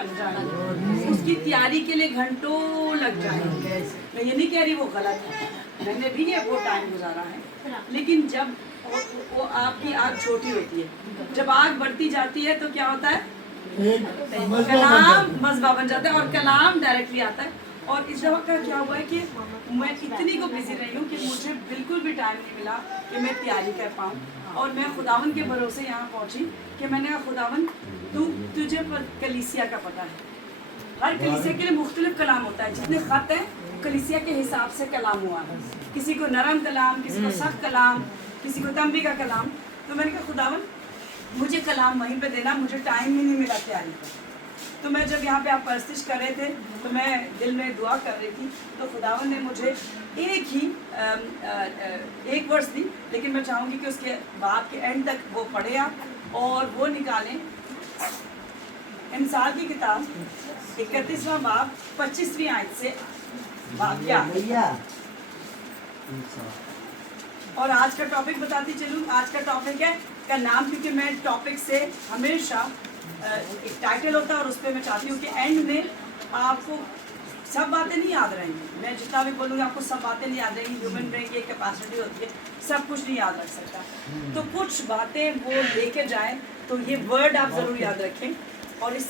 لگ جائیں گے، اس کی تیاری کے لیے گھنٹوں لگ جائیں گے. میں یہ نہیں کہہ رہی وہ غلط ہے، میں نے بھی یہ وہ ٹائم گزارا ہے، لیکن جب وہ آپ کی آگ چھوٹی ہوتی ہے، جب آگ بڑھتی جاتی ہے تو کیا ہوتا ہے، کلام مذبح بن جاتا ہے اور کلام ڈائریکٹلی آتا ہے. اور اس دفعہ کا کیا ہوا ہے کہ میں اتنی کو بزی رہی ہوں کہ مجھے بالکل بھی ٹائم نہیں ملا کہ میں تیاری کر پاؤں. اور میں خداوند کے بھروسے یہاں پہنچی کہ میں نے کہا خداوند تجھے کلیسیا کا پتہ ہے، ہر کلیسیا کے لیے مختلف کلام ہوتا ہے، جتنے خط ہیں کلیسیا کے حساب سے کلام ہوا ہے، کسی کو نرم کلام، کسی کو سخت کلام، کسی کو تنبیہ کا کلام. تو میں نے کہا خداوند مجھے کلام وہیں پہ دینا، مجھے ٹائم ہی نہیں ملا تیاری کا. تو میں جب یہاں پہ آپ پرستش کر رہے تھے تو میں دل میں دعا کر رہی تھی، تو خداوند نے مجھے ایک ورس دی، لیکن میں چاہوں گی کہ اس کے بعد کے اینڈ تک وہ پڑھے آپ اور وہ نکالیں. انسان کی کتاب 31واں باب 25ویں آیت سے واقعہ. اور آج کا ٹاپک بتاتی چلوں، آج کا ٹاپک ہے کا نام، کیونکہ میں ٹاپک سے ہمیشہ ایک ٹائٹل ہوتا ہے اور اس پہ میں چاہتی ہوں کہ اینڈ میں آپ کو سب باتیں نہیں یاد رہیں گی. میں جتنا بھی بولوں گی آپ کو سب باتیں نہیں یاد رہیں گی، ہیومن برین کی ایک کیپیسٹی ہوتی ہے، سب کچھ نہیں یاد رکھ سکتا. تو کچھ باتیں وہ لے کے جائیں، تو یہ ورڈ آپ ضرور یاد رکھیں اور اس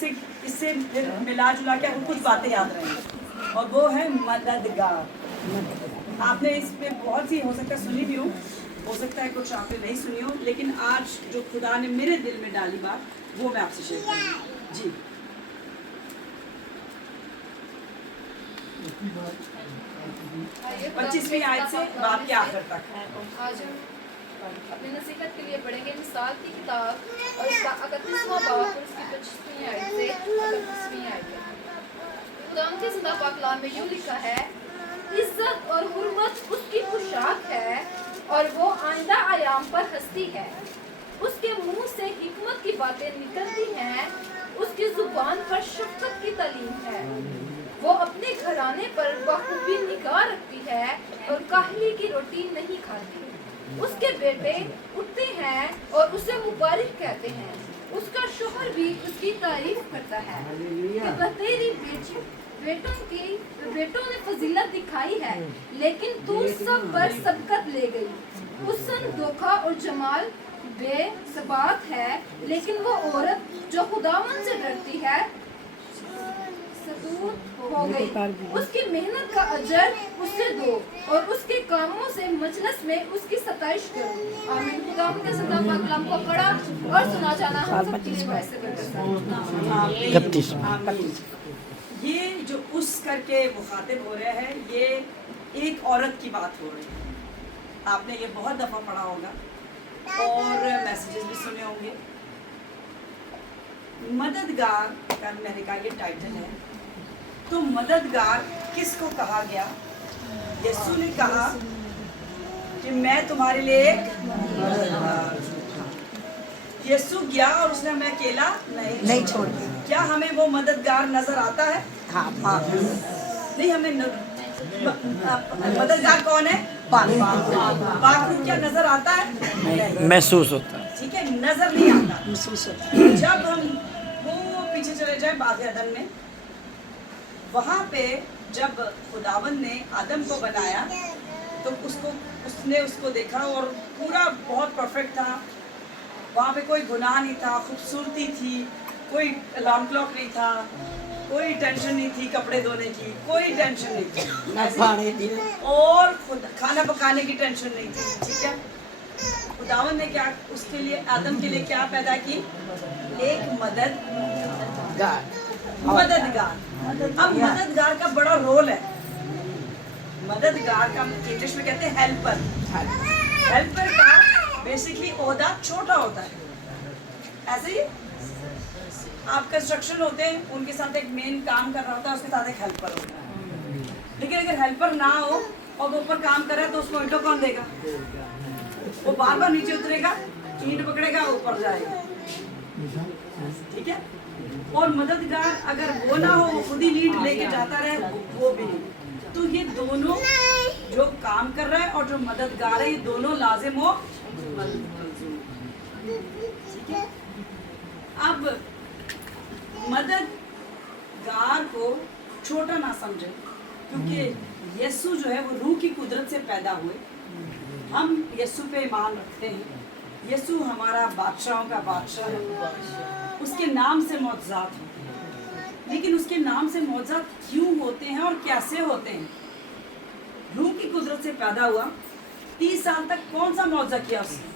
سے پھر ملا جلا کے آپ کو کچھ باتیں یاد رہیں گی، اور وہ ہے مددگار. آپ نے اس پہ بہت سی ہو سکتا ہے سنی بھی ہو سکتا ہے کچھ آپ نے نہیں سنی ہو، لیکن آج جو خدا نے میرے دل میں ڈالی بات وہ میں آپ سے شیئر کروں گی. جی 25ویں آیت سے باب کے آخر تک. آج ہم اپنی نصیحت کے لیے پڑھیں گے مثال کی کتاب اور اس کا 31واں باب اور اس کی 25ویں آیت سے 38ویں آیت. خداوند کے زندہ پاک کلام میں یوں لکھا ہے، عزت اور حرمت اس کی پوشاک ہے اور وہ آئندہ ایام پر ہستی ہے. اس کے منہ سے حکمت کی باتیں نکلتی ہیں، اس کی زبان پر شفقت کی تعلیم ہے. وہ اپنے گھرانے پر بخوبی نگاہ رکھتی ہے اور کاہلی کی روٹی نہیں کھاتی. اس کے بیٹے اٹھتے ہیں اور اسے مبارک کہتے ہیں، اس کا شوہر بھی اس کی تعریف کرتا ہے کہ تیری بیٹوں نے فضیلت دکھائی ہے، لیکن تو سب پر سبقت لے گئی. حسن، دھوکہ اور جمال بے ثبات ہے، لیکن وہ عورت جو خداوند سے ڈرتی ہے ستور ہو گئی. اس کی محنت کا اجر اسے دو اور اس کے کاموں سے مجلس میں اس کی ستائش کرو. آمین. خداوند کے زندہ پاک کلام کو پڑھا اور سنا جانا ہم سب کے لیے باعث برکت ہے. یہ جو اس کر کے مخاطب ہو رہا ہے، یہ ایک عورت کی بات ہو رہی ہے. آپ نے یہ بہت دفعہ پڑھا ہوگا اور میسیجز بھی سنے ہوں گے. مددگار کا میں نے کہا یہ ٹائٹل ہے. تو مددگار کس کو کہا گیا؟ یسوع نے کہا کہ میں تمہارے لیے ایک مددگار. یسوع گیا اور اس نے ہمیں اکیلا نہیں چھوڑ دیا. کیا ہمیں وہ مددگار نظر آتا ہے؟ ہاں. نہیں، ہمیں مددگار کون ہے؟ پاک روح. کیا نظر آتا ہے؟ محسوس ہوتا ہے. ٹھیک ہے، نظر نہیں آتا، محسوس ہوتا ہے. جب ہم وہ پیچھے چلے جائیں باغ عدن میں، وہاں پہ جب خداوند نے آدم کو بنایا تو اس نے دیکھا اور پورا بہت پرفیکٹ تھا. وہاں پہ کوئی گناہ نہیں تھا، خوبصورتی تھی، کوئی الارم کلاک نہیں تھا، کوئی ٹینشن نہیں تھی کپڑے دھونے کی، کوئی ٹینشن نہیں تھی، اور کھانا پکانے کی ٹینشن نہیں تھی. ٹھیک ہے، خداوند نے کیا اس کے لیے آدم کے لیے کیا پیدا کی؟ ایک مددگار. اب مددگار کا بڑا رول ہے. مددگار کا انگلش میں کہتے ہیں ہیلپر. ہیلپر کا بیسکلی عہدہ چھوٹا ہوتا ہے. ایسے ہی آپ کنسٹرکشن ہوتے ہیں، ان کے ساتھ ایک مین کام کر رہا ہوتا ہے، اس کے ساتھ ایک ہیلپر ہوتا ہے. لیکن اگر ہیلپر نہ ہو اور وہ اوپر کام کر رہا ہے تو اس کو اینٹوں کون دے گا؟ وہ بار بار نیچے اترے گا، اینٹ پکڑے گا، اوپر جائے گا. ٹھیک ہے، اور مددگار اگر وہ نہ ہو، وہ خود ہی لیڈ لے کے جاتا رہے، وہ بھی نہیں. تو یہ دونوں جو کام کر رہا ہے اور جو مددگار ہے، یہ دونوں لازم ہو. ٹھیک ہے، اب مدد मददगार को छोटा ना समझे, क्योंकि यीशु जो है वो रूह की कुदरत से पैदा हुए। हम यीशु पे ईमान रखते हैं। यीशु हमारा बादशाहों का बादशाह है, उसके नाम से मौजज़ात होते हैं। लेकिन उसके नाम से मौजज़ात क्यों होते हैं और कैसे होते हैं? रूह की कुदरत से पैदा हुआ, 30 साल तक कौन सा मौजज़ा किया उसने?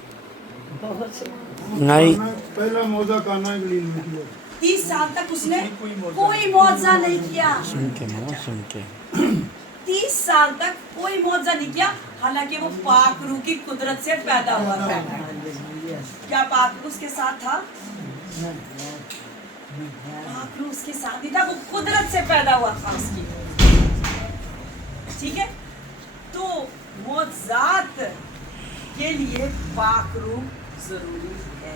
नहीं, पहला मौजा काना गलील में किया। 30 साल तक उसने कोई मौजज़ा नहीं किया। सुन के मामा, सुन के 30 साल तक कोई मौजज़ा नहीं किया, हालांकि वो पाक रूह की कुदरत से पैदा हुआ था। क्या पाक रूह उसके साथ था? पाक रूह उसके साथ ही था, वो कुदरत से पैदा हुआ था उसकी। ठीक है, तो मौजज़ात के लिए पाक रूह जरूरी है,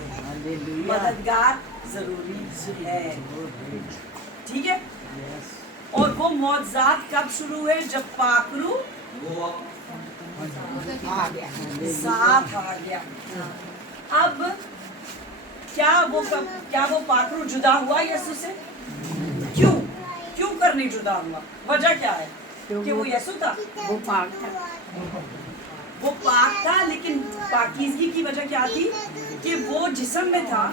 मददगार जरूरी है। ठीक है, और वो मौजज़ात कब शुरू हुए? जब पाक रूह साथ आ गया। अब क्या वो पाक रूह जुदा हुआ यीशु से? क्यों करने जुदा हुआ? वजह क्या है? कि वो यीशु था, वो पाक था, लेकिन पाकीज़गी की वजह क्या थी? कि वो जिस्म में था,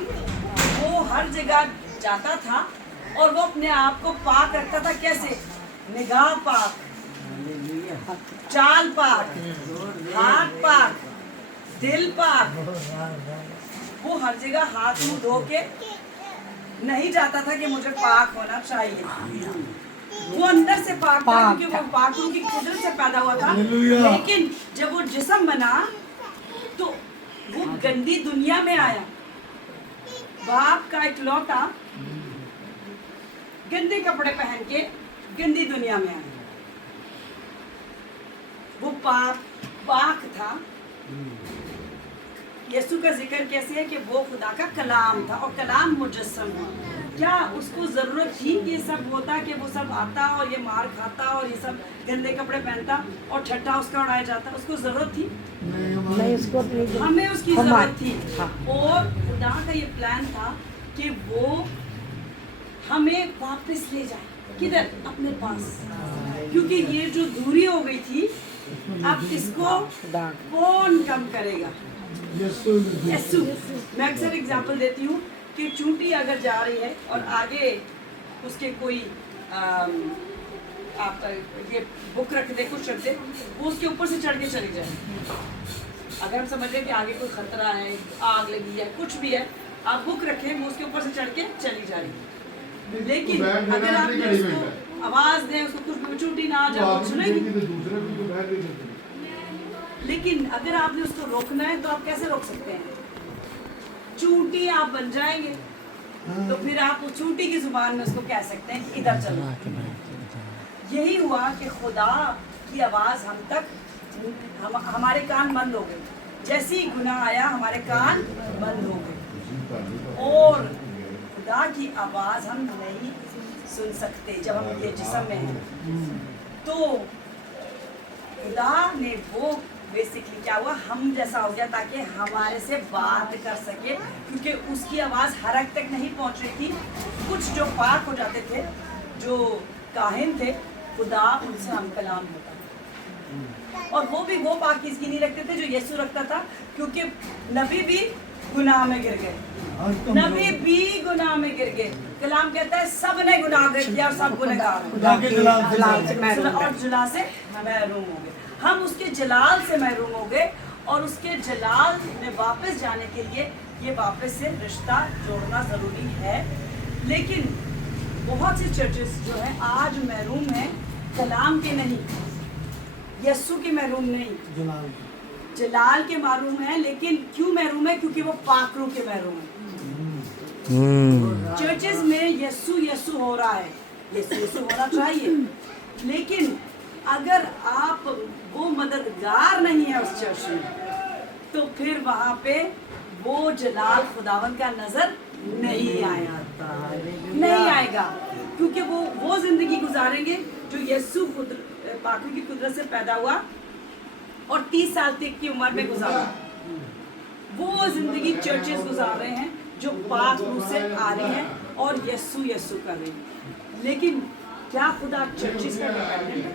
वो हर जगह जाता था और वो अपने आप को पाक रखता था। कैसे? निगाह पाक, चाल पाक, हाथ पाक, दिल पाक। वो हर जगह हाथ मुंह धो के नहीं जाता था कि मुझे पाक होना चाहिए। वो अंदर से पाक था, क्योंकि वो पाक रूह की कुदरत से पैदा हुआ था। लेकिन जब वो जिस्म बना तो वो गंदी दुनिया में आया। बाप का इकलौता गंदे कपड़े पहन के गंदी दुनिया में आया। वो पाक था। यीशु का जिक्र कैसे है कि वो खुदा का कलाम था और कलाम मुजस्सम हुआ। क्या उसको ज़रूरत थी कि ये सब होता, कि वो सब आता और ये मार खाता और ये सब गंदे कपड़े पहनता और ठट्ठा उसका उड़ाया जाता? उसको ज़रूरत थी? नहीं, उसको हमें उसकी ज़रूरत थी। और खुदा का ये प्लान था कि वो हमें वापस ले जाए। किधर? अपने पास। क्योंकि ये जो दूरी हो गई थी, अब इसको कौन कम करेगा? यीशु। मैं अक्सर एग्जांपल देती हूँ कि चूंटी अगर जा रही है और आगे उसके कोई आप ये बुक रख दे, कुछ रख दे, वो उसके ऊपर से चढ़ के चली जाए। अगर हम समझ लें कि आगे कोई खतरा है, आग लगी है, कुछ भी है, आप बुक रखें, वो उसके ऊपर से चढ़ के चली जा रही है। लेकिन अगर आपने उसको आवाज दें, उसको कुछ चूंटी ना आ जाए, वो सुनेगी। लेकिन अगर आपने उसको रोकना है तो आप कैसे रोक सकते हैं? चूंटी आप बन जाएंगे, तो फिर आप उस चूंटी की जुबान में उसको कह सकते हैं कि इधर चलो। यही हुआ कि खुदा की आवाज़ हम तक, हमारे कान बंद हो गए। जैसे ही गुनाह आया, हमारे कान बंद हो गए और खुदा की आवाज़ हम नहीं सुन सकते जब हम ये जिस्म में हैं। तो खुदा ने वो बेसिकली क्या हुआ, हम जैसा हो गया ताकि हमारे से बात कर सके, क्योंकि उसकी आवाज़ हर एक तक नहीं पहुंच रही थी। कुछ जो पाक हो जाते थे, जो काहिन थे, खुदा उनसे हम कलाम होता था। और वो भी वो पाकीज़गी नहीं रखते थे जो यीशु रखता था, क्योंकि नबी भी गुनाह में गिर गए, नबी भी गुनाह में गिर गए। कलाम कहता है सब ने गुनाह किया और सब गुनहगार और जलाल से महरूम हो गए। हम उसके जलाल से महरूम हो गए और उसके जलाल में वापस जाने के लिए ये वापस से रिश्ता जोड़ना ज़रूरी है। लेकिन बहुत सी चर्चेस जो हैं आज महरूम हैं कलाम के नहीं, यीशु के महरूम नहीं, जलाल के महरूम हैं। लेकिन क्यों महरूम है? क्योंकि वो पाक रूह के महरूम हैं। चर्चेस में यीशु यीशु हो रहा है, यीशु यीशु होना चाहिए, लेकिन अगर आप वो मददगार नहीं है उस चर्च में, तो फिर वहाँ पे वो जलाल खुदावन का नजर नहीं आएगा, क्योंकि वो जिंदगी गुजारेंगे जो यीशु पाक की कुदरत से पैदा हुआ और 30 साल तक की उम्र में गुजारा। वो जिंदगी चर्चेस गुजार रहे हैं जो पाक रूह से आ रही है और यस्सु यस्सु कर रही हैं। लेकिन क्या खुदा चर्चिस का डिपेंडेंट है?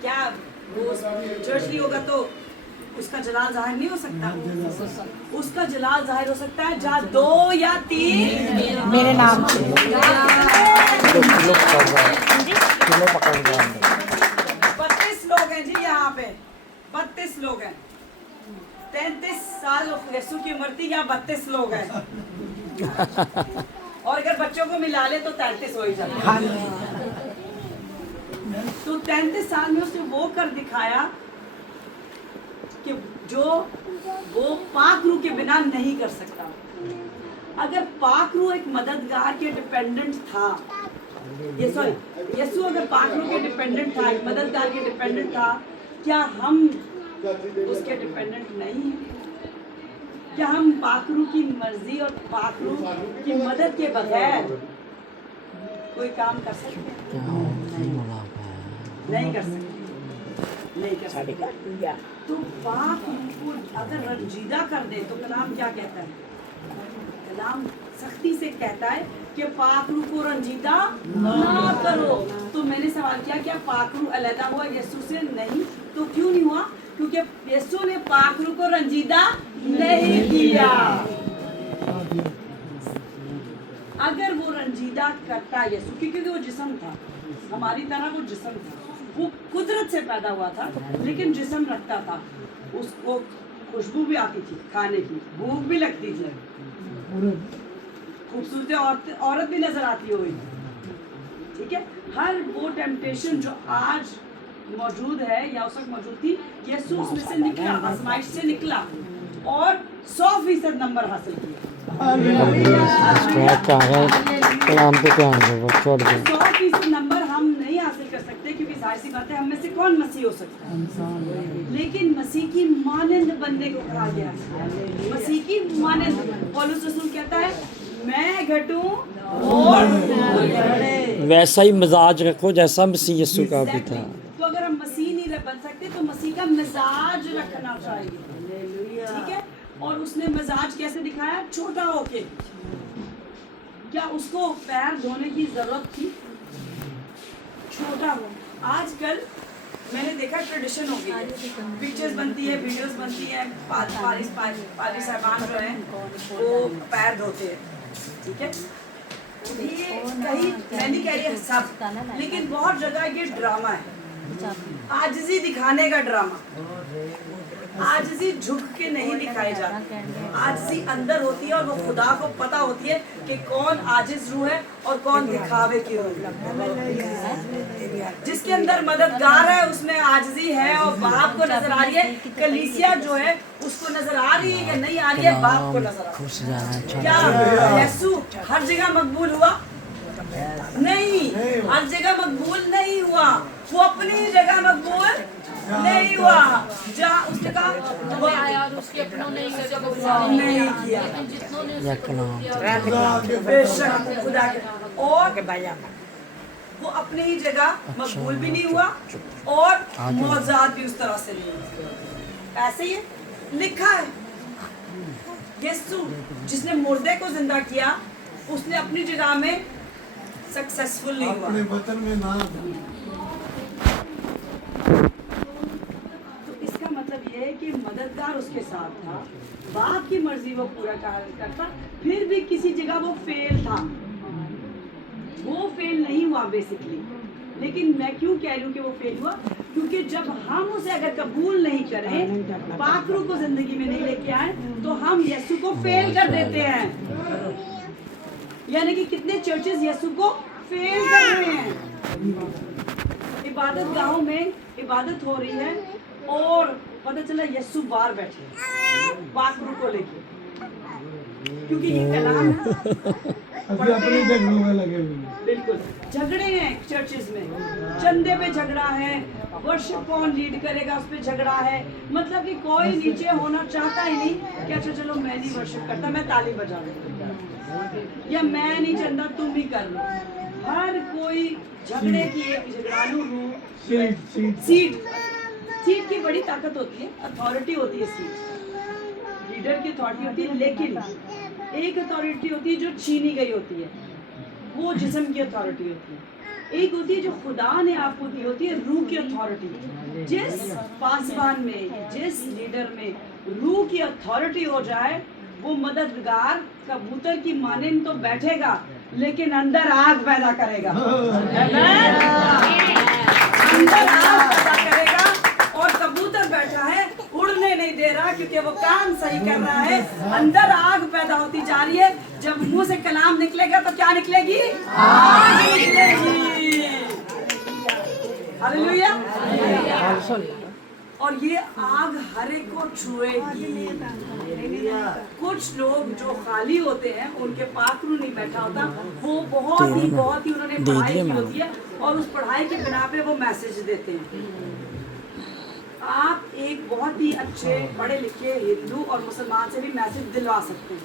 क्या वो चर्च नहीं होगा तो उसका जलाल जाहिर नहीं हो सकता? उसका जलाल जाहिर हो सकता है जहाँ 2 या 3 मेरे नाम से 32 लोग हैं जी यहाँ पे, 32 लोग हैं। 33 साल यीशु की उम्र थी, यहाँ 32 लोग हैं। और अगर बच्चों को मिला ले तो 33 हो ही जाते। तो 33 साल में उसने वो कर दिखाया कि जो वो पाक रूह के बिना नहीं कर सकता। अगर पाक रूह एक मददगार के डिपेंडेंट था, यीशु अगर पाक रूह के डिपेंडेंट था, एक मददगार के डिपेंडेंट था, क्या हम उसके डिपेंडेंट नहीं हैं? क्या हम पाक रूह की मर्जी और पाक रूह की मदद के बगैर कोई काम कर सकते हैं? नहीं कर सकते, नहीं कर सकते। तो पाक रूह को अगर रंजीदा कर दे तो कलाम क्या कहता है? कलाम सख्ती से कहता है कि पाक रूह को रंजीदा ना करो। तो मैंने सवाल किया, क्या पाक रूह अलहदा हुआ यीशु से? नहीं। तो क्यों नहीं हुआ? क्योंकि यीशु ने पाक रूह को रंजीदा नहीं किया। अगर वो रंजीदा करता यीशु, क्योंकि वो जिस्म था, हमारी तरह वो जिस्म था, वो कुदरत से पैदा हुआ था लेकिन जिस्म रखता था, उसको खुशबू भी आती थी खाने की, भूख भी लगती थी, खूबसूरत औरत भी नजर आती हुई, ठीक है। हर वो टेम्पटेशन जो आज मौजूद है या उस वक्त मौजूद थी, यीशु उसमें से निकला, आजमाइश से निकला और 100% नंबर हासिल किया। कलाम पे ध्यान दो, छोड़ दो। 100% नंबर हम नहीं हासिल कर सकते क्योंकि जाहिर सी बात है, हम में से कौन मसीह हो सकता है? लेकिन मसीह की मानंद बनने को कहा गया है। मसीह की मानंद। पौलुस रसूल कहता है, मैं घटूं और बढ़े। वैसा ही मिजाज रखो जैसा मसीह यीशु का भी था। तो अगर हम मसीह नहीं बन सकते तो मसीह का मिजाज रखना चाहिए, ठीक है। और उसने मिजाज कैसे दिखाया? छोटा होके। क्या उसको पैर धोने की जरूरत थी? छोटा हो। आजकल मैंने देखा ट्रेडिशन हो गई है, पिक्चर्स बनती है, वीडियोस बनती है, पारी साहबान जो हैं वो पैर धोते हैं, ठीक है। ये कहीं मैं नहीं कह रही सब, लेकिन बहुत जगह ये ड्रामा है, आजिज़ी दिखाने का ड्रामा। आजिज़ी झुक के नहीं दिखाई जाती, आजिज़ी अंदर होती है और वो खुदा को पता होती है कि कौन आजिज़ रूह है और कौन दिखावे की रूह है। जिसके अंदर मददगार है उसमें आजिज़ी है और बाप को नजर आ रही है। कलीसिया जो है उसको नजर आ रही है या नहीं आ रही है? बाप को नजर आ रही है। क्या यीशु हर जगह मकबूल हुआ? नहीं, हर जगह मकबूल नहीं हुआ। वो अपनी जगह मकबूल नहीं हुआ जहाँ उसने कहा उसके अपनों ने नहीं किया, बेशक खुदा के, और वो अपनी ही जगह मकबूल भी नहीं हुआ और मौजाद भी उस तरह से नहीं हुआ। ऐसे ही लिखा है, यीशु जिसने मुर्दे को जिंदा किया उसने अपनी जगह में सक्सेसफुल नहीं हुआ। अपने वतन में ना। तो इसका मतलब ये है कि मददगार उसके साथ था, बाप की मर्जी वो पूरा करता, फिर भी किसी जगह वो फेल था, वो फेल नहीं हुआ बेसिकली। लेकिन मैं क्यों कह रही हूँ कि वो फेल हुआ? क्योंकि जब हम उसे अगर कबूल नहीं करें, पाक रूह को जिंदगी में नहीं लेके आए, तो हम यीशु को फेल कर देते हैं। यानी कि कितने चर्चेस यीशु को फेल कर रहे हैं। इबादत गाहों में इबादत हो रही है और पता चला यीशु बाहर बैठे पाक रूह को लेके, क्योंकि ये कलाम अभी अपने झगड़ों में लगे हुए हैं। बिल्कुल झगड़े हैं चर्चेस में, चंदे पे झगड़ा है, वर्शिप कौन लीड करेगा उस पे झगड़ा है। मतलब कि कोई नीचे होना चाहता ही नहीं कि अच्छा चलो मैं नहीं वर्शिप करता, मैं ताली बजा दूँ, या मैं नहीं चंदा तुम ही कर लो। हर कोई झगड़े की एक झगड़ालू रूह। सीट की बड़ी ताकत होती है, अथॉरिटी होती है सीट, लीडर की अथॉरिटी होती है, लेकिन एक अथॉरिटी होती है जो छीनी गई होती है, वो जिस्म की अथॉरिटी होती है। एक होती है जो खुदा ने आपको दी होती है, रूह की अथॉरिटी। जिस पासबान में, जिस लीडर में रूह की अथॉरिटी हो जाए, वो मददगार कबूतर की मानिंद तो बैठेगा लेकिन अंदर आग पैदा करेगा। अंदर आग पैदा करेगा, और कबूतर बैठा है, उड़ने नहीं दे रहा क्योंकि वो काम सही कर रहा है। अंदर आग पैदा होती जा रही है। जब मुंह से कलाम निकलेगा तो क्या निकलेगी? आग निकलेगी। हालेलुया। और ये आग हर एक को छुएगी। कुछ लोग जो खाली होते हैं, उनके पास रू नहीं बैठा होता, वो बहुत ही उन्होंने पढ़ाई की होती है और उस पढ़ाई के बिना पे वो मैसेज देते हैं। आप एक बहुत ही अच्छे पढ़े लिखे हिंदू और मुसलमान से भी मैसेज दिलवा सकते हैं।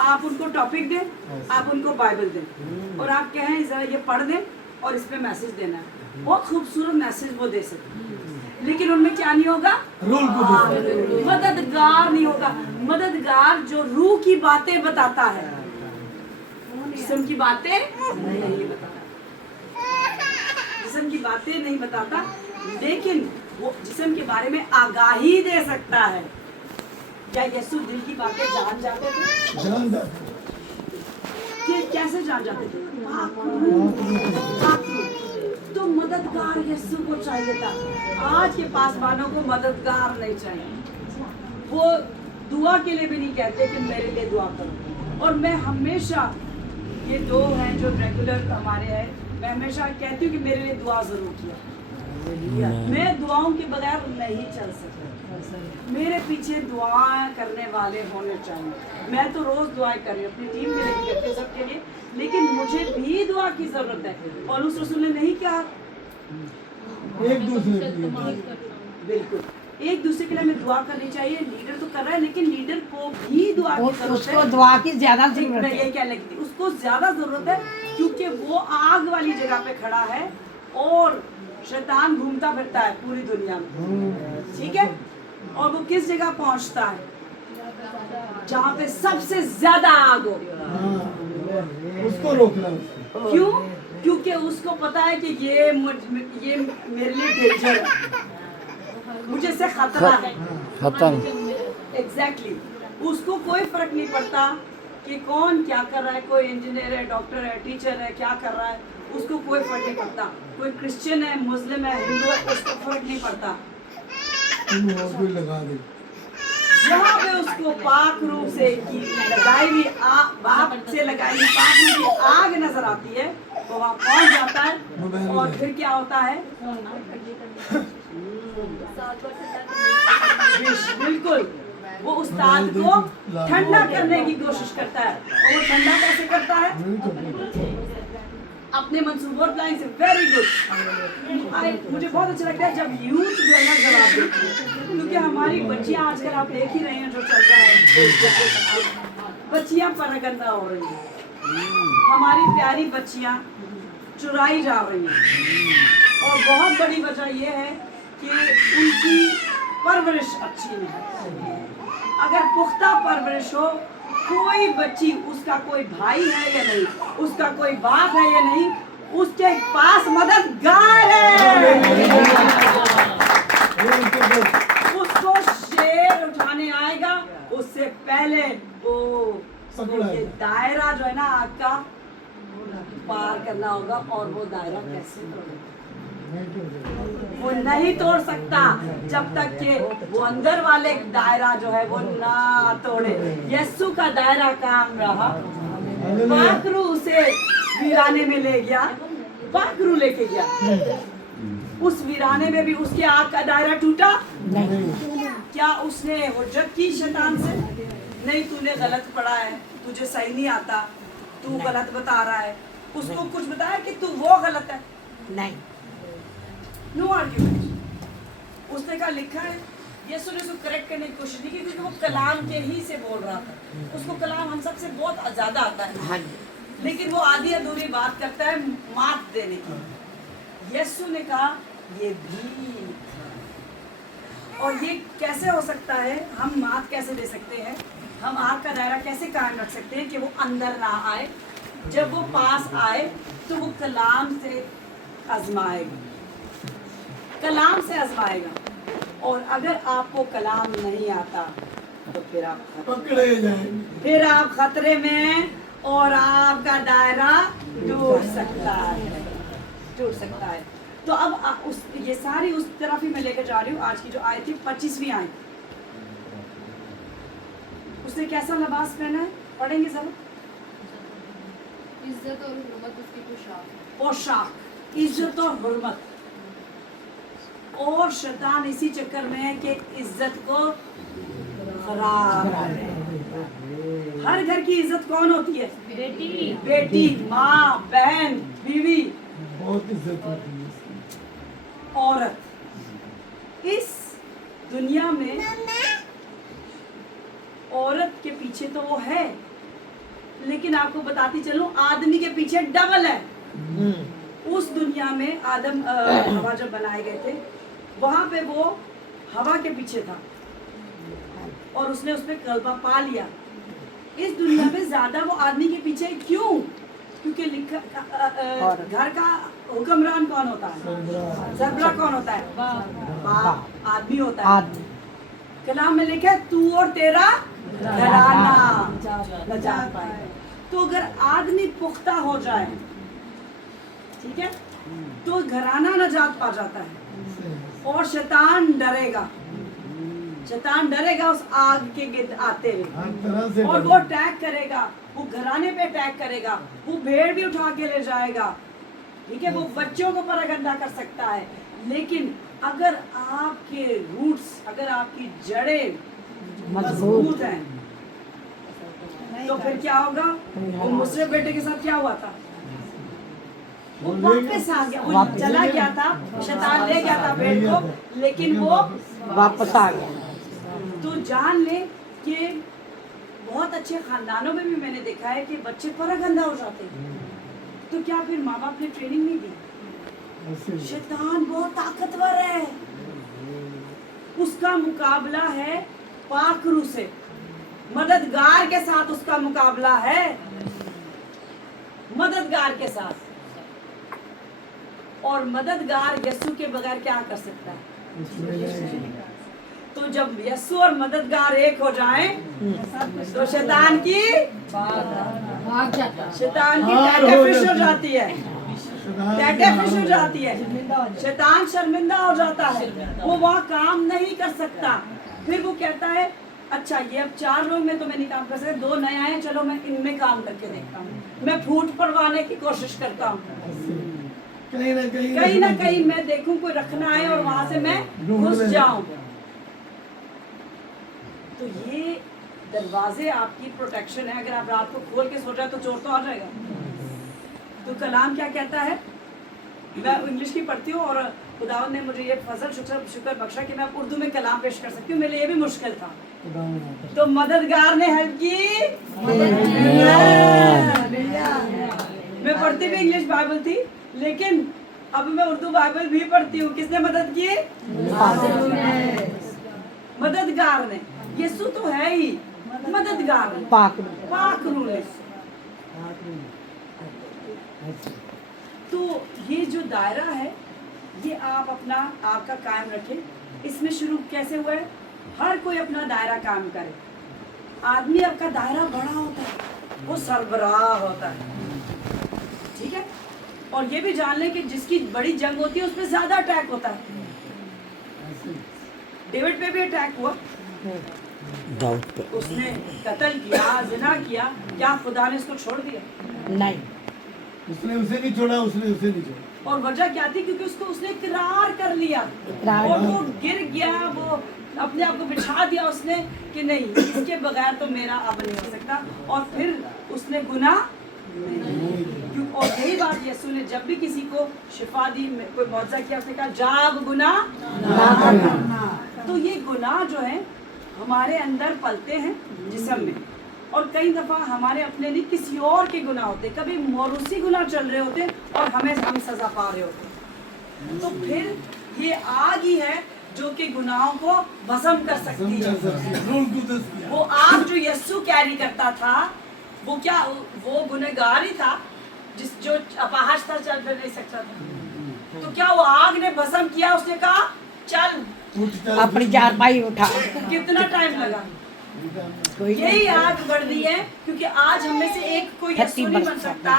आप उनको टॉपिक दें, आप उनको बाइबल दें और आप कहें जरा ये पढ़ दें और इस पे मैसेज देना है। बहुत खूबसूरत मैसेज वो दे सकते हैं, लेकिन उनमें क्या नहीं होगा? मददगार नहीं होगा। मददगार जो रूह की बातें बताता है, जिस्म की बातें नहीं बताता, जिस्म की बातें नहीं बताता, लेकिन वो जिस्म के बारे में आगाही दे सकता है। क्या यीशु दिल की बातें जान जाते थे? कि कैसे जान जाते थे? तो मददगार यीशु को चाहिए था। आज के पासबानों को मददगार नहीं चाहिए। वो दुआ के लिए भी नहीं कहते कि मेरे लिए दुआ करो। और मैं हमेशा, ये दो हैं जो रेगुलर हमारे हैं, मैं हमेशा कहती हूँ कि मेरे लिए दुआ जरूर किया। मैं दुआओं के बगैर नहीं चल सकता। मेरे पीछे दुआएं करने वाले होने चाहिए। मैं तो रोज दुआएं कर रही हूँ अपनी टीम के लिए, करते सबके लिए, लेकिन मुझे भी दुआ की जरूरत है। पौलुस रसूल ने नहीं कहा एक दूसरे के लिए, बिल्कुल एक दूसरे के लिए हमें दुआ करनी चाहिए। लीडर तो कर रहा है, लेकिन लीडर को भी दुआ की जरूरत है। उसको दुआ की ज्यादा जरूरत मैं है। ये क्या लगती, उसको ज्यादा जरूरत है, क्योंकि वो आग वाली जगह पे खड़ा है और शैतान घूमता फिरता है पूरी दुनिया में, ठीक है? और वो किस जगह पहुंचता है? जहाँ पे सबसे ज्यादा आग हो। उसको रोकना उसको। क्यों? क्योंकि उसको पता है कि ये मेरे लिए डेंजर है, मुझे से खतरा है। एग्जैक्टली। उसको कोई फर्क नहीं पड़ता कि कौन क्या कर रहा है, कोई इंजीनियर है, डॉक्टर है, टीचर है, क्या कर रहा है, उसको कोई फर्क नहीं पड़ता। कोई क्रिश्चियन है, मुस्लिम है, हिंदू है, उसको फर्क नहीं पड़ता। लगा दे। जहाँ पे उसको पाक रूप से लगाई हुई बाप से लगाई हुई पाक रूप की आग नजर आती है, वो वहाँ पहुँच जाता है। और फिर क्या होता है? बिल्कुल, वो उस्ताद को ठंडा करने की कोशिश करता है। और वो ठंडा कैसे करता है? अपने मंसूबों प्लान से। Very good. मुझे बहुत अच्छा लगता है जब यूथ जो है ना जवाब देती है, क्योंकि हमारी बच्चियां आजकल आप देख ही रहे हैं जो चल रहा है, बच्चियां परगंदा हो रही हैं, हमारी प्यारी बच्चियां चुराई जा रही हैं। और बहुत बड़ी वजह यह है कि उनकी परवरिश अच्छी नहीं। अगर पुख्ता परवरिश हो, कोई बच्ची, उसका कोई भाई है या नहीं, उसका कोई बाप है या नहीं, उसके पास मददगार है। उसको शेर उठाने आएगा, उससे पहले वो ये दायरा जो है ना आग का पार करना होगा। और वो दायरा कैसे तोड़ेगा? वो नहीं तोड़ सकता जब तक कि वो अंदर वाले दायरा जो है वो ना तोड़े। यीशु का दायरा काम रहा। पाकरू उसे वीराने में ले गया, पाकरू लेके गया। उस वीराने में भी उसके आग का दायरा टूटा नहीं। क्या उसने हुज्जत की शैतान से? नहीं, तूने गलत पढ़ा है, तुझे सही नहीं आता, तू गलत बता रहा है। उसको कुछ बताया कि तू वो गलत है? नहीं। No argument. उसने कहा लिखा है। यीशु ने उसको करेक्ट करने की कोशिश नहीं की, क्योंकि वो कलाम के ही से बोल रहा था। उसको कलाम हम सबसे बहुत ज्यादा आता है, लेकिन वो आधी अधूरी बात करता है मात देने की। यीशु ने कहा ये भी, और ये कैसे हो सकता है? हम मात कैसे दे सकते हैं? हम आग का दायरा कैसे कायम रख सकते हैं कि वो अंदर ना आए? जब वो पास आए तो वो कलाम से आजमाएगा, कलाम से आजमाएगा। और अगर आपको कलाम नहीं आता तो फिर आप पकड़े जाएंगे। फिर आप खतरे में हैं और आपका दायरा टूट सकता है, टूट सकता है। तो अब ये सारी उस तरफ ही मैं लेकर जा रही हूँ। आज की जो आयत थी 25वीं आयत, उसने कैसा लिबास पहना है, पढ़ेंगे जरा। इज्जत और हुर्मत उसकी पोशाक, पोशाक, इज्जत और हुर्मत। और शैतान इसी चक्कर में है कि इज्जत को खराब। हर घर की इज्जत कौन होती है? बेटी, बेटी, माँ, बहन, बीवी, बहुत इज्जत होती है इसकी। औरत। इस दुनिया में औरत के पीछे तो वो है, लेकिन आपको बताती चलूं आदमी के पीछे डबल है। उस दुनिया में आदम हवा जब बनाए गए थे, वहां पे वो हवा के पीछे था और उसने उस पर गलबा पा लिया। इस दुनिया में ज्यादा वो आदमी के पीछे क्यों? क्योंकि घर का हुक्मरान कौन होता है? सरबराह कौन होता है? बाप, आदमी होता है। कलाम में लिखा है तू और तेरा घराना नजात पाए। तो अगर आदमी पुख्ता हो जाए, ठीक है, तो घराना नजात पा जाता है। और शैतान डरेगा, शैतान डरेगा उस आग के गिर्द आते हुए, और वो अटैक करेगा, वो घराने पे अटैक करेगा, वो भेड़ भी उठा के ले जाएगा, ठीक है, वो बच्चों को परगंदा कर सकता है। लेकिन अगर आपके रूट्स, अगर आपकी जड़ें मजबूत हैं, तो फिर क्या होगा? वो मुसरे बेटे के साथ क्या हुआ था? वो वापस आ गया, वो चला गया था, शैतान ले गया था भेड़ को, लेकिन वो वापस आ गया। तो जान ले कि बहुत अच्छे खानदानों में भी मैंने देखा है कि बच्चे परगंदा हो जाते हैं। तो क्या फिर माँ बाप ने ट्रेनिंग नहीं दी? शैतान बहुत ताकतवर है, उसका मुकाबला है पाखरू से, मददगार के साथ उसका मुकाबला है, मददगार के साथ। और मददगार यस्सु के बगैर क्या कर सकता है? तो जब यस्सु और मददगार एक हो जाएं, तो शैतान की टैटेफिश हो जाती है, टैटेफिश हो जाती है। शैतान शर्मिंदा हो जाता है, वो वहाँ काम नहीं कर सकता। फिर वो कहता है अच्छा ये अब 4 लोग में तो मैं नहीं काम कर सकता, 2 नए आए, चलो मैं इनमें काम करके देखता हूँ, मैं फूट पड़वाने की कोशिश करता हूँ, कहीं ना कहीं मैं देखूं कोई रखना है और वहां से मैं घुस जाऊं। तो ये दरवाजे आपकी प्रोटेक्शन है। अगर आप रात को खोल के सो जाए तो चोर तो आ जाएगा। तो कलाम क्या कहता है? मैं इंग्लिश की पढ़ती हूँ और खुदावंद ने मुझे ये फजल शुक्र बख्शा कि मैं उर्दू में कलाम पेश कर सकती हूँ, मेरे लिए ये भी मुश्किल था। तो मददगार ने हेल्प की, मैं पढ़ती भी इंग्लिश बाइबल थी, लेकिन अब मैं उर्दू बाइबल भी पढ़ती हूँ। किसने मदद की? मददगार ने। यीशु तो है ही मददगार, पाक रूह है। तो ये जो दायरा है ये आप अपना आपका कायम रखें। इसमें शुरू कैसे हुआ है? हर कोई अपना दायरा कायम करे। आदमी आपका दायरा बड़ा होता है, वो सरबराह होता है, ठीक है। और ये भी जान लें कि जिसकी बड़ी जंग होती है उस पर ज्यादा अटैक होता है। डेविड पे भी अटैक हुआ, दाऊद पे उसने कत्ल किया, जिना किया, क्या खुदा ने उसको छोड़ दिया? नहीं, उसने उसे नहीं छोड़ा, उसने उसे नहीं छोड़ा। और वजह क्या थी? क्योंकि उसको उसने इकरार कर लिया और वो गिर गया, वो अपने आप को बिछा दिया उसने कि नहीं, इसके बगैर तो मेरा अब नहीं हो सकता। और फिर उसने गुनाह, और यही बात यीशु ने जब भी किसी को शिफा दी, कोई मौजज़ा किया, उसने कहा जाग गुनाह ना करना। तो ये गुनाह जो है हमारे अंदर पलते हैं जिस्म में, और कई दफ़ा हमारे अपने नहीं किसी और के गुनाह होते, कभी मौरूसी गुनाह चल रहे होते और हम सज़ा पा रहे होते। तो फिर ये आग ही है जो कि गुनाहों को भस्म कर सकती है। वो आग जो यीशु कैरी करता था वो क्या वो गुनहगार ही था जो अपाहज था, चल फिर नहीं सकता था, तो क्या वो आग ने भस्म किया? उसने कहा चल, अपनी चारपाई उठा। कितना टाइम लगा? कोई यही आग बढ़ रही है, क्योंकि आज हम में से एक कोई यीशु नहीं बन सकता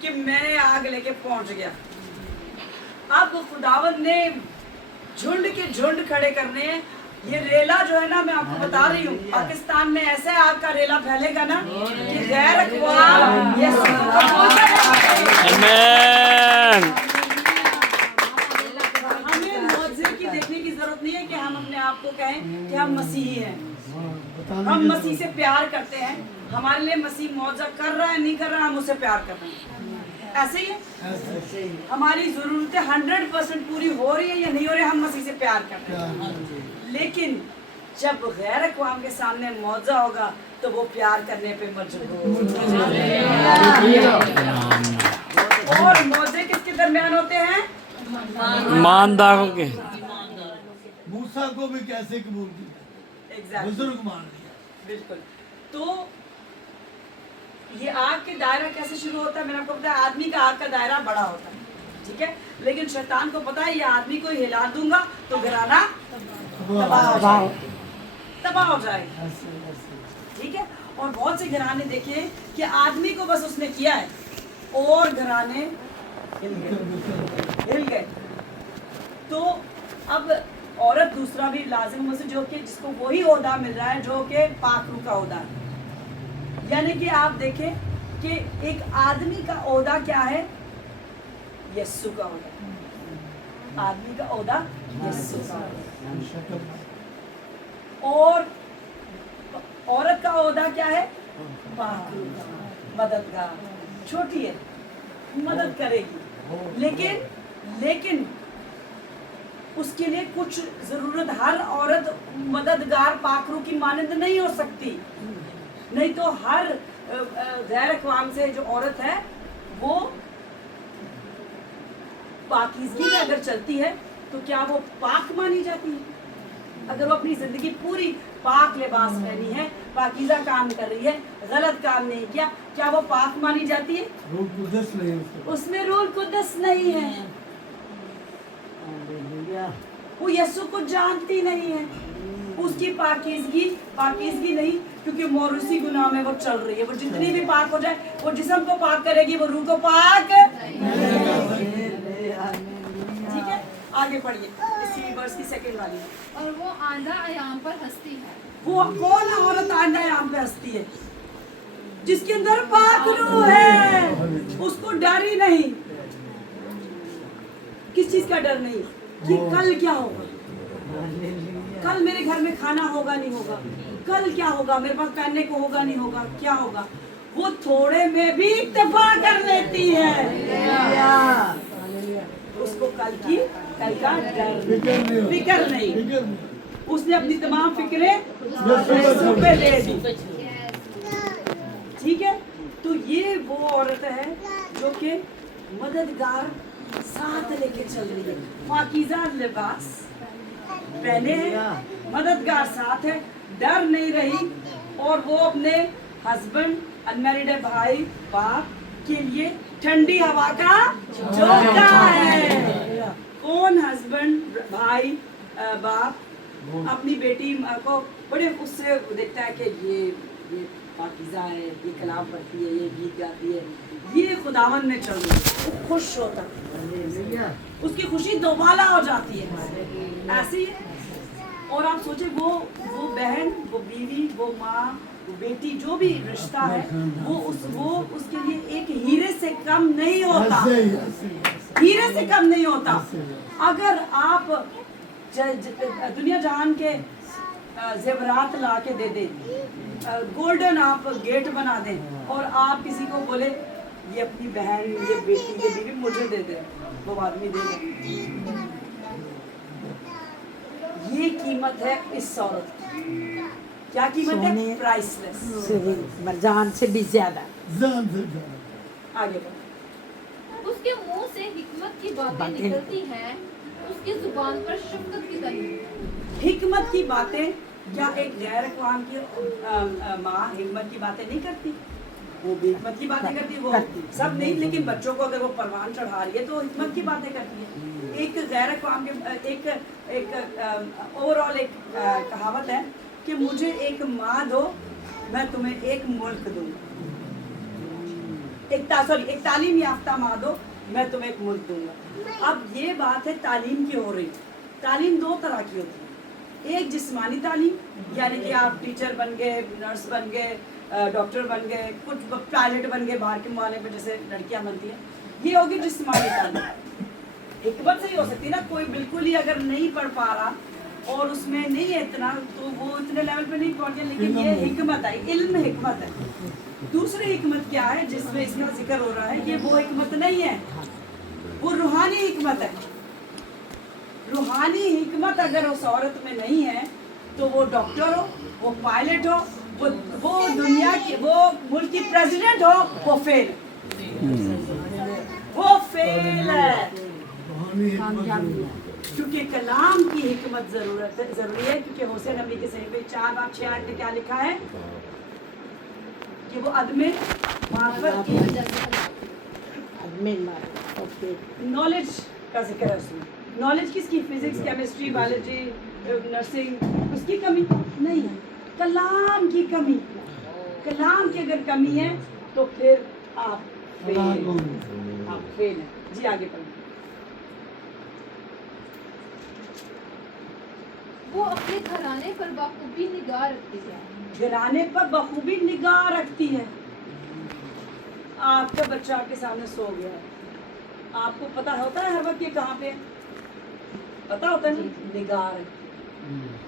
कि मैं आग लेके पहुंच गया। अब खुदावंद ने झुंड के झुंड खड़े करने हैं। ये रेला जो है ना, मैं आपको बता रही हूँ, पाकिस्तान में ऐसे आग का रेला फैलेगा ना कि गैर अक़वाम यीशु को कबूल करेंगे। हमें मौजज़े की देखने की जरूरत नहीं है कि हम अपने आप को कहें कि हम मसीही हैं, हम मसीह से प्यार करते हैं, हमारे लिए मसीह मौजज़ा कर रहा है नहीं कर रहा है, हम उससे प्यार कर रहे हैं। ऐसे ही है, हमारी ज़रूरतें 100% पूरी हो रही है या नहीं हो रही है, हम मसीह से प्यार कर रहे हैं। लेकिन जब गैर अक़वाम के सामने मौजज़ा होगा तो वो प्यार करने पे मजबूर। और मौजे किसके दरमियान होते हैं? ईमानदारों के। मूसा को भी कैसे कबूल किया? Exactly. बुजुर्ग मान लिया। बिल्कुल। तो ये आग के दायरा कैसे शुरू होता है? मैंने आपको बताया, आदमी का आग का दायरा बड़ा होता है, ठीक है, लेकिन शैतान को पता है ये आदमी को हिला दूंगा तो घराना तबाह हो जाएगा, ठीक है। और बहुत से घराने देखिए कि आदमी को बस उसने किया है और घराने हिल गए। तो अब औरत दूसरा भी लाजिम में जो कि जिसको वही ओहदा मिल रहा है जो कि पाकरू का ओहदा है। यानी कि आप देखें कि एक आदमी का ओहदा क्या है? यस्सु का ओहदा। आदमी का ओहदा यस्सु का ओहदा। और औरत का ओहदा क्या है? पाकरू का, मददगार। छोटी है, मदद करेगी, लेकिन उसके लिए कुछ जरूरत, हर औरत मददगार पाकरू की मानंद नहीं हो सकती। नहीं तो हर गैर अक़वाम से जो औरत है वो पाकीज़गी में अगर चलती है तो क्या वो पाक मानी जाती है? अगर वो अपनी जिंदगी पूरी पाक लिबास पहनी है, पाकीज़ा काम कर रही है, गलत काम नहीं किया, क्या वो पाक मानी जाती है? रूह कुदस नहीं, उसमें रूह कुदस नहीं है, वो यीशु को जानती नहीं है, उसकी पाकीज़गी नहीं, क्योंकि मौरूसी गुनाह में वो चल रही है। वो जितनी भी पाक हो जाए, वो जिस्म को पाक करेगी, वो रूह को पाक। ठीक है, आगे पढ़िए इसी वर्स की सेकंड वाली। और वो आंधा अयाम पर हंसती है। वो कौन औरत आंधा अयाम पे हंसती है? जिसके अंदर पाक रूह है, उसको डर ही नहीं। किस चीज का डर नहीं? कि कल क्या होगा, कल मेरे घर में खाना होगा नहीं होगा, कल क्या होगा, मेरे पास पहनने को होगा नहीं होगा, क्या होगा। वो थोड़े में भी इत्तेफाक कर लेती है, उसको कल का डर फिक्र नहीं। उसने अपनी तमाम फिक्रें यीशु पे दे दी, ठीक है। तो ये वो औरत है जो कि मददगार साथ लेके चल रही है, पाकीज़ा लिबास पहने हैं, मददगार साथ है, डर नहीं रही। और वो अपने हस्बैंड, अनमैरिड भाई बाप के लिए ठंडी हवा का झोंका है। कौन हस्बैंड, भाई, बाप अपनी बेटी को बड़े उससे देखता है कि ये पाकीज़ा है, ये कलाम पढ़ती है, ये गीत गाती है, ये खुदावन में चल रही है, वो खुश होता है, उसकी खुशी दोबाला हो जाती है। ऐसी है। और आप सोचे वो बहन, वो बीवी, वो माँ, वो बेटी, जो भी रिश्ता है वो उसके लिए एक हीरे से कम नहीं होता, हीरे से कम नहीं होता। अगर आप दुनिया जहान के जेवरात ला के दे दें, गोल्डन आप गेट बना दें और आप किसी को बोले ये अपनी बहन, ये बेटी, ये बीवी मुझे दे दे, वो आदमी देगा। ये कीमत है इस औरत की। क्या कीमत है? प्राइसलेस, जान से भी ज्यादा। आगे बढ़ो। उसके मुंह से हिकमत की बातें निकलती हैं, उसकी जुबान पर शफकत की तालीम। हिकमत की बातें, क्या एक गैर अक़वाम की माँ हिकमत की बातें नहीं करती? वो भी हिकमत की बातें करती है, वो सब नहीं, लेकिन बच्चों को अगर वो परवान चढ़ा रही है तो हिकमत की बातें करती है। एक गैर अक़वाम के एक ओवरऑल एक कहावत है कि मुझे एक माँ दो, मैं तुम्हें एक मुल्क दूंगा। एक तालीम याफ्ता माँ दो, मैं तुम्हें एक मुल्क दूंगा। अब ये बात है तालीम की हो रही। तालीम दो तरह की होती है, एक जिस्मानी तालीम, यानी कि आप टीचर बन गए, नर्स बन गए, डॉक्टर बन गए, कुछ पायलट बन गए बाहर के मुआने पे जैसे लड़कियां बनती हैं, ये होगी जिस्मानी तालीम। हिकमत से ही हो सकती है ना, कोई बिल्कुल ही अगर नहीं पढ़ पा रहा और उसमें नहीं है इतना, तो वो इतने लेवल पे नहीं पहुंच गया, लेकिन ये हिकमत है, इल्म हिकमत है। दूसरी हिकमत क्या है जिसमें इसका जिक्र हो रहा है, ये वो हिकमत नहीं है, वो रूहानी हिकमत है। रूहानी हिकमत अगर उस औरत में नहीं है तो वो डॉक्टर हो, वो पायलट हो, वो दुनिया की, वो मुल्क की प्रेसिडेंट हो, वो फेल है। क्योंकि कलाम की हिकमत जरूरी है, क्योंकि हुसैन नबी के सही पे 4 बाब 6 आयत में क्या लिखा है कि वो अदमे मार्फत की नॉलेज का जिक्र है उसमें। नॉलेज किसकी? फिजिक्स, केमिस्ट्री, बायोलॉजी, नर्सिंग, उसकी कमी नहीं है, कलाम की कमी। कलाम की अगर कमी है तो फिर आप फेल हैं। जी आगे पढ़िए। वो अपने घराने पर बखूबी निगाह रखती है। घराने पर बखूबी निगाह रखती है। आपका बच्चा आपके सामने सो गया है, आपको पता होता है हर वक्त ये कहाँ पे है? पता होता है ना, निगाह रखती है।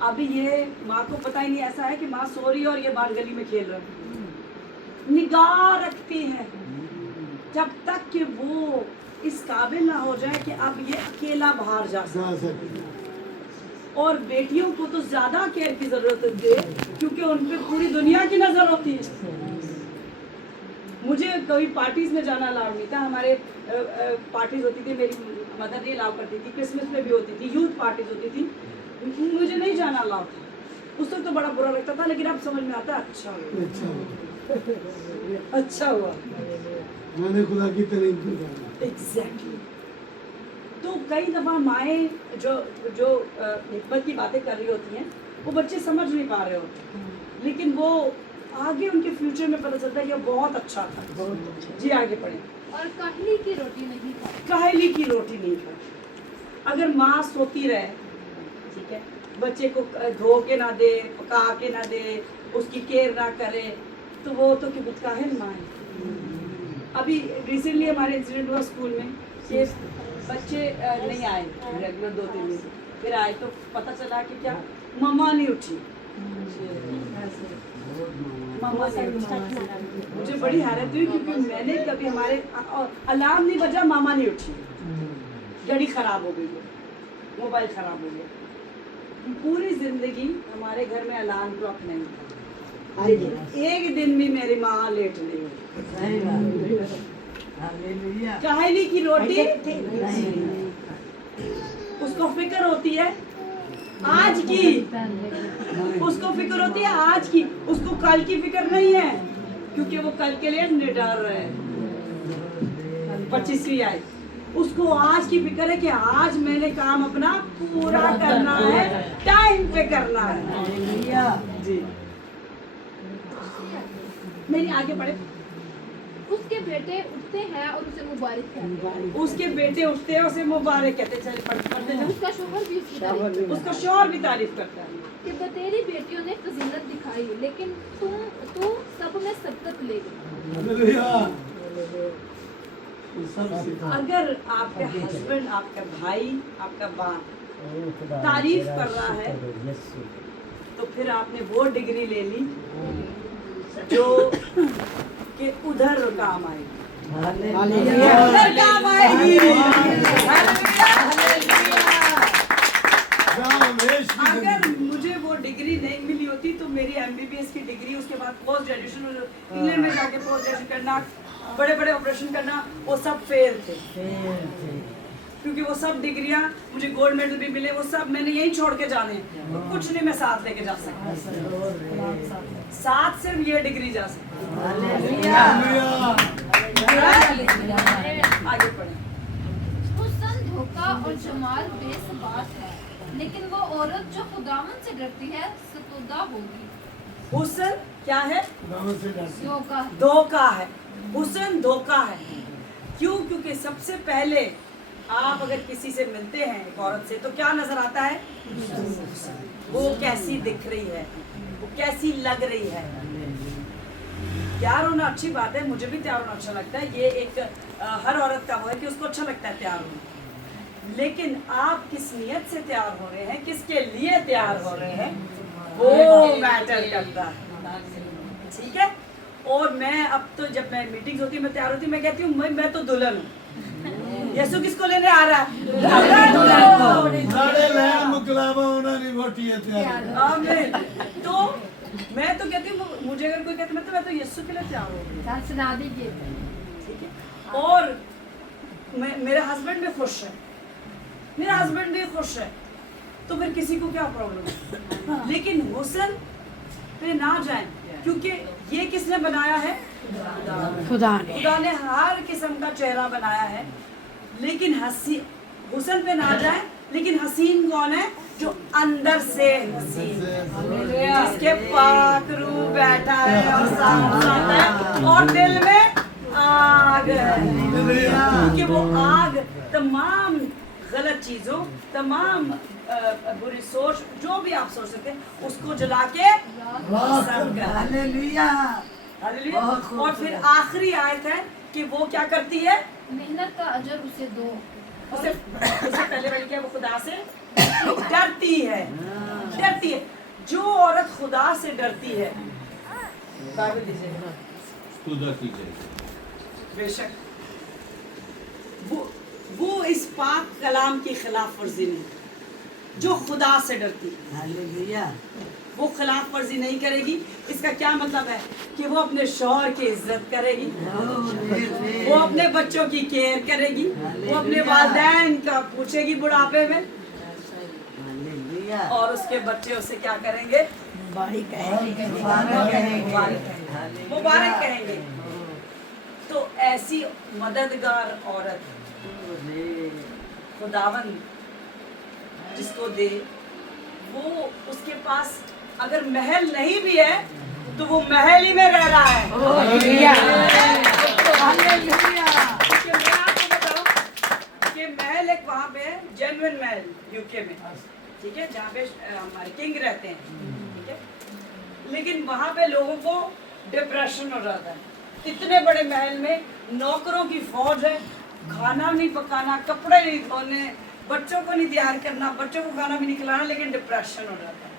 अभी ये माँ को पता ही नहीं, ऐसा है कि माँ सो रही है और ये बाहर गली में खेल रहा है। निगाह रखती है जब तक कि वो इस काबिल ना हो जाए कि अब ये अकेला बाहर जा सके। और बेटियों को तो ज्यादा केयर की जरूरत होती है, क्योंकि उन पे पूरी दुनिया की नजर होती है। मुझे कभी पार्टीज में जाना अलाउ नहीं था। हमारे पार्टीज होती थी, मेरी मदर नहीं अलाउ करती थी, क्रिसमस में भी होती थी, यूथ पार्टीज होती थी, मुझे नहीं जाना अलाउ था। उस वक्त तो बड़ा बुरा लगता था, लेकिन अब समझ में आता है अच्छा हुआ, अच्छा हुआ, मैंने खुदा की तारीफ की। एग्जैक्टली। तो कई दफ़ा माएँ जो हिकमत की बातें कर रही होती हैं, वो बच्चे समझ नहीं पा रहे होते, लेकिन वो आगे उनके फ्यूचर में पता चलता है ये बहुत अच्छा था। जी आगे पढ़ें। और काहली की रोटी नहीं खाती। काहली की रोटी नहीं खाती। अगर माँ सोती रहे, ठीक है, बच्चे को धो के ना दे, पका के ना दे, उसकी केयर ना करे, तो वो तो कि काहिल माँ है। अभी रिसेंटली हमारे इंसिडेंट हुआ स्कूल में कि बच्चे नहीं आए रेगुलर 2-3 दिन, फिर आए तो पता चला कि क्या मम्मा नहीं उठी, मम्मा नहीं उठी। मुझे बड़ी हैरत हुई, क्योंकि मैंने कभी हमारे अलार्म नहीं बजा, मामा नहीं उठी, घड़ी खराब हो गई, मोबाइल खराब हो गया। पूरी जिंदगी हमारे घर में अलार्म क्लॉक नहीं था, लेकिन एक दिन भी मेरी माँ लेट नहीं हुई। काहली की रोटी, उसको फिक्र होती है आज की, उसको फिक्र होती है आज की, उसको कल की फिक्र नहीं है, क्योंकि वो कल के लिए निडर है। 25वीं आई, उसको आज की फिक्र है कि आज मैंने काम अपना पूरा करना है, टाइम पे करना है। जी मेरी आगे बढ़े। उसके बेटे उठते हैं और उसे मुबारक कहते हैं। उसके बेटे उठते हैं, उसे मुबारक कहते हैं। चलिए पढ़ते जाओ। उसका शोहर भी उसकी तारीफ करता है। उसका शौहर भी तारीफ करता है कि बतेरी बेटियों ने फजीलत दिखाई, लेकिन तू सब में सबकत ले गई। अगर आपका हस्बैंड, आपका भाई, आपका बाप तारीफ कर रहा है, तो फिर आपने वो डिग्री ले ली जो कि उधर काम आएगी, उधर काम आएगी। अगर मुझे वो डिग्री नहीं मिली होती तो मेरी MBBS की डिग्री, उसके बाद पोस्ट ग्रेजुएशन, इंग्लैंड में जाके पोस्ट ग्रेजुएशन करना, बड़े बड़े ऑपरेशन करना, वो सब फेल थे। क्योंकि वो सब डिग्रियां मुझे गोल्ड मेडल भी मिले, वो सब मैंने यहीं छोड़ के जाने हैं, तो कुछ नहीं मैं साथ लेके जा सकता, साथ सिर्फ ये डिग्री जा सकती आगे पढ़े। हुस्न, धोखा और जमाल बेसबात है, लेकिन वो औरत जो खुदावन से डरती है सतुदा होगी। हुस्न क्या है? धोखा धोखा है। हुस्न धोखा है। क्यों? क्योंकि सबसे पहले आप अगर किसी से मिलते हैं एक औरत से तो क्या नजर आता है? वो कैसी दिख रही है, वो कैसी लग रही है। तैयार होना अच्छी बात है, मुझे भी तैयार होना अच्छा लगता है, ये एक हर औरत का वो है कि उसको अच्छा लगता है तैयार होना, लेकिन आप किस नीयत से तैयार हो रहे हैं, किसके लिए तैयार हो रहे हैं, वो मैटर करता है, ठीक है। और मैं अब तो जब मैं मीटिंग्स होती है, मैं तैयार होती हूँ, मैं कहती हूँ मैं तो दुल्हन हूँ। यीशु किसको लेने आ रहा है? साढ़े लैन मुकलावा होना नहीं वोटी है तैयार। आमीन। तो मैं तो कहती हूँ, मुझे अगर कोई कहता मैं तो यीशु के लिए तैयार हूँ, सुना दीजिए। ठीक है। और मेरे हस्बैंड भी खुश है, मेरा हस्बैंड भी खुश है, तो फिर किसी को क्या प्रॉब्लम है। लेकिन हुस्न पे ना जाएं, क्योंकि ये किसने बनाया है? खुदा ने। खुदा ने हर किस्म का चेहरा बनाया है, लेकिन हुस्न पे ना जाए। लेकिन हसीन कौन है? जो अंदर से हसीन, जिसके पाक रूह बैठा है और साथ है और दिल में आग है, क्योंकि वो आग तमाम गलत चीजों, तमाम बुरी सोच, जो भी आप सोच सकते हैं, उसको जला के हालेलुया। और फिर आखिरी आयत है कि वो क्या करती है? मेहनत का अजर उसे दो। उससे पहले वाली क्या? वो खुदा से डरती है, डरती है। जो औरत खुदा से डरती है, बाइबल दीजिए, बेशक वो इस पाक कलाम की खिलाफ वर्जी नहीं, जो खुदा से डरती है वो खिलाफ वर्जी नहीं करेगी। इसका क्या मतलब है? कि वो अपने शौहर की इज्जत करेगी, वो अपने बच्चों की केयर करेगी, वो अपने वालिदैन का पूछेगी बुढ़ापे में, और उसके बच्चे उसे क्या करेंगे? मुबारक कहेंगे। तो ऐसी मददगार औरत खुदावन जिसको दे, वो उसके पास अगर महल नहीं भी है तो वो महल ही में रह रहा है। क्योंकि मैं आपको बताऊं कि महल एक वहाँ पे है, जेन्युइन महल यूके में, ठीक है, जहाँ पे हमारे किंग रहते हैं, ठीक है, लेकिन वहाँ पे लोगों को डिप्रेशन हो जाता है। इतने बड़े महल में नौकरों की फौज है, खाना नहीं पकाना, कपड़े नहीं धोने, बच्चों को नहीं तैयार करना, बच्चों को खाना भी नहीं खिलाना, लेकिन डिप्रेशन हो जाता है।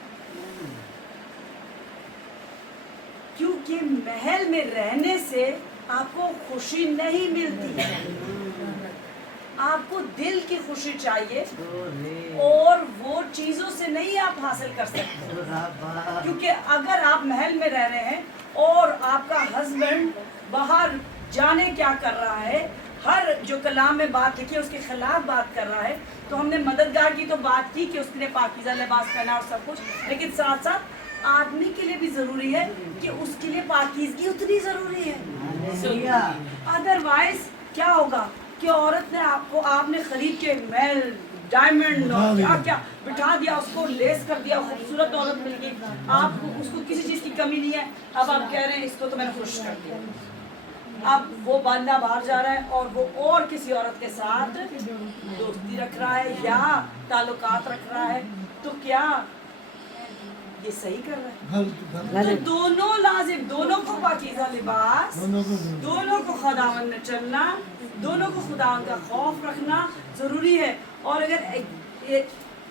क्योंकि महल में रहने से आपको खुशी नहीं मिलती है, आपको दिल की खुशी चाहिए, और वो चीजों से नहीं आप हासिल कर सकते। क्योंकि अगर आप महल में रह रहे हैं और आपका हस्बैंड बाहर जाने क्या कर रहा है, हर जो कलाम में बात लिखी है उसके खिलाफ बात कर रहा है, तो हमने मददगार की तो बात की कि उसके लिए पाकीज़ा लिबास पहना और सब कुछ, लेकिन साथ साथ आदमी के लिए भी जरूरी है कि उसके लिए पाकीज़गी उतनी जरूरी है। अदरवाइज क्या होगा कि औरत ने आपने खरीद के महल, डायमंड, क्या क्या बिठा दिया, उसको लेस कर दिया, खूबसूरत औरत मिल गई, आपको उसको किसी चीज की कमी नहीं है, अब आप कह रहे हैं इसको तो मैंने खुश कर दिया। अब वो बंदा बाहर जा रहा है और वो और किसी औरत के साथ दोस्ती रख रहा है या ताल्लुकात रख रहा है, तो क्या ये सही कर रहा है? तो दोनों लाजिम, दोनों को पाकीज़ा लिबास, दोनों को खुदावन में चलना, दोनों को खुदावन का खौफ रखना जरूरी है। और अगर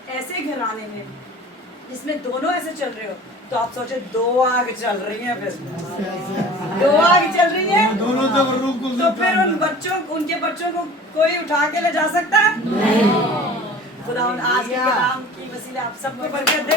ऐसे घराने में जिसमें दोनों ऐसे चल रहे हो, तो आप सोचे दो आग चल रही हैं, फिर दो आग चल रही है, तो फिर उनके बच्चों को कोई उठा के ले जा सकता है? खुदावन आज के कलाम की वसीले आप सबको बरकत दे।